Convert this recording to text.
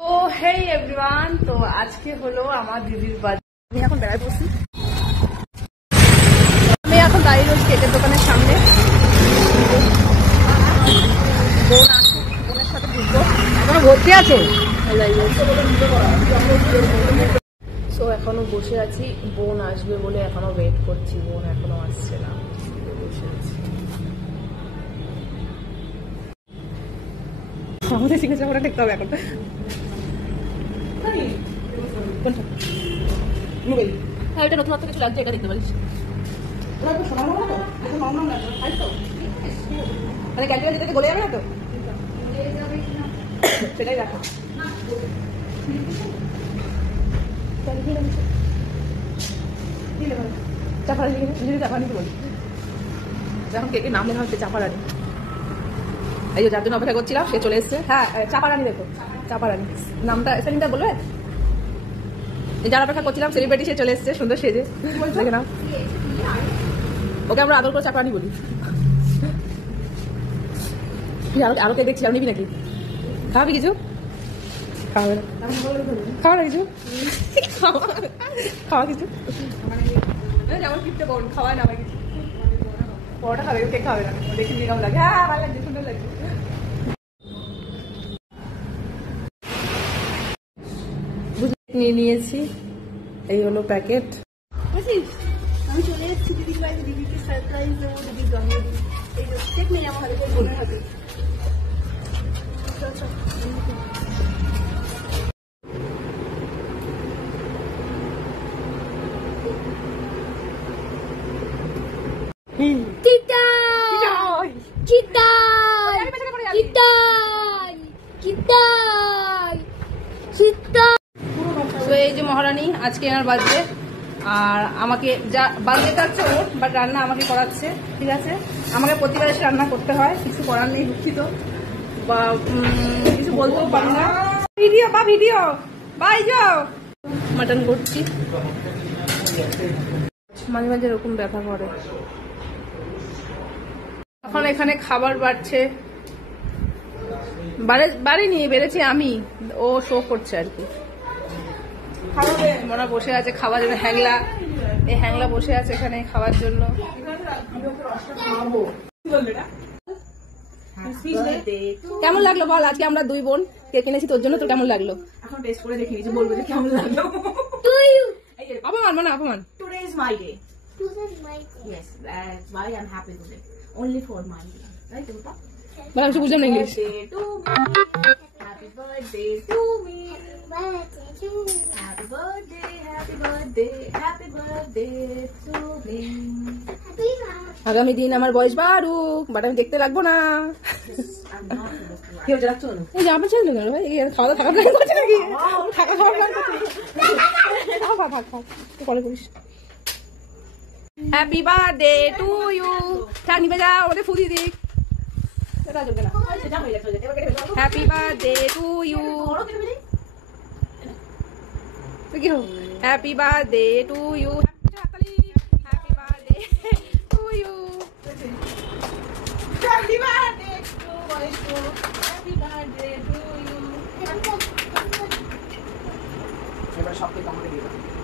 তো হেই এভরিওয়ান, তো আজকে হলো আমার দিদির বার্থডে। আমি এখন বেড়াতে বসি। আমি এখন দাঁড়িয়ে রয়েছি কেকের দোকানের সামনে। বোন আসুক, বোনের সাথে ঘুরবো। এখনো ভর্তি আছে। সো এখনো বসে আছি, বোন আসবে বলে এখনো ওয়েট করছি। বোন এখনো আসছে না, বসে আছি। আমাদের শিখেছে ওরা দেখতে হবে এখন। এটা নতুন কিছু লাগছে, এটা দেখতে পারিস। মানে ক্যান্টিনে যেতে গলে যাবে না তো, সেটাই দেখো। চাপানি বলি, যখন কেকের নাম লেখা হচ্ছে চাপারানি। এই যে যার জন্য অপেক্ষা করছিলাম সে চলে এসছে। হ্যাঁ, চাপারানি দেখো, চাপারানি নামটা, স্পেলিংটা বলবে? যারা অপেক্ষা করছিলাম সেলিব্রিটি সে চলে এসছে সুন্দর সেজে, দেখে নাও। ওকে আমরা আদর করে চাপারানি বলি। আরো কে দেখছি, নিবি নাকি? খাওয়াবি কিছু? খাওয়াবে না, খাওয়া না কিছু, খাওয়া কিছু যেমন কিপটে বোন খাওয়ায় না আমার কিছু। বড়টা খাবে, কে খাবে না? দেখি কেমন লাগে। হ্যাঁ ভালো লাগছে, সুন্দর লাগছে। নিয়ে নিয়েছি, এই হলো প্যাকেট। আমি চলে এসেছি দিদির বাড়িতে, দিদিকে সারপ্রাইজ দেবো। দিদির জন্মদিন, এই কেক নেই আমার হাতে, বোনের হাতে। এই যে মহারানী আজকে এনার বার্থডে, আর আমাকে যা বার্থডেটা হচ্ছে ওর, বাট রান্না আমাকে করাচ্ছে। ঠিক আছে, আমাকে প্রতিবার এসে রান্না করতে হয়, কিছু করার নেই, দুঃখিত বা কিছু বলতেও পারি না। ভিডিও বা ভিডিও বাই যাও। মাটন করছি, মাঝে মাঝে এরকম ব্যথা করে। এখন এখানে খাবার বাড়ছে, বাড়িনি, বেড়েছি আমি, ও শো করছে আর কি। মনে বসে আছে খাওয়ার জন্য, হ্যাংলা, এই হ্যাংলা বসে আছে এখানে খাওয়ার জন্য। কেমন লাগলো বল? আজকে আমরা দুই বোন কেক এনেছি তোর জন্য, তো কেমন লাগলো? এখন টেস্ট করে দেখি, যে বলবো যে কেমন লাগলো। অপমান, মানে অপমান। Today is my day. Yes, that's why I'm happy today. Only for my day. Right, Rupa? মানে আমি বুঝলাম না English. Happy birthday to me. Happy birthday, happy birthday, happy birthday to me. আগামী দিন আমার বয়স বাড়ুক, বাট আমি দেখতে লাগবো না। কি হচ্ছে রাখছো না? এই যে আমার ছেলে ভাই খাওয়া দাওয়া থাকা প্ল্যান করছে নাকি? থাকা খাওয়ার প্ল্যান করছে। কলে করিস। Happy birthday to you. ঠাক নিবে যাও, ওদের ফুদি দিক। Happy birthday to you. কি হো? Happy birthday to you. Happy birthday to you. Happy birthday to you. Happy birthday to you. এবার সব থেকে আমাকে দিয়ে দাও।